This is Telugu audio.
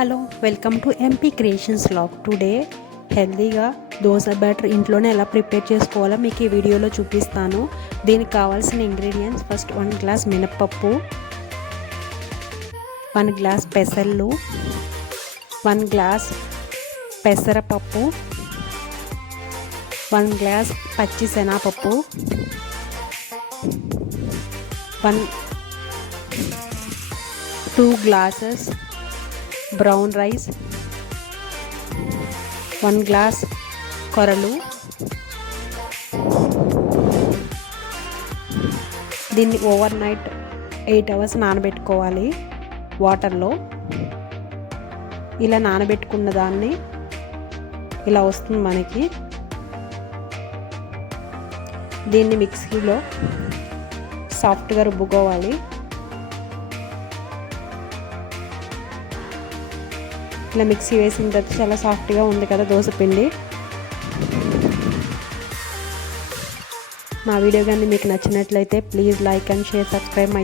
Hello welcome to MP creations vlog. Today హెల్తీగా దోశ బ్యాటర్ ఇంట్లోనే ఎలా ప్రిపేర్ చేసుకోవాలో మీకు ఈ వీడియోలో చూపిస్తాను. దీనికి కావాల్సిన ఇంగ్రీడియంట్స్: ఫస్ట్ 1 గ్లాస్ మినప్పప్పు, 1 గ్లాస్ పెసళ్ళు, 1 గ్లాస్ పెసరపప్పు, 1 గ్లాస్ పచ్చి శనగపప్పు, 2 గ్లాసెస్ బ్రౌన్ రైస్, 1 గ్లాస్ కొరలు. దీన్ని ఓవర్ నైట్ 8 అవర్స్ నానబెట్టుకోవాలి వాటర్లో. ఇలా నానబెట్టుకున్న దాన్ని ఇలా వస్తుంది మనకి. దీన్ని మిక్సీలో సాఫ్ట్గా రుబ్బుకోవాలి. ఇలా మిక్సీ వేసిన తర్వాత చాలా సాఫ్ట్గా ఉంది కదా దోశ పిండి. నా వీడియో కానీ మీకు నచ్చినట్లయితే please like and share, subscribe my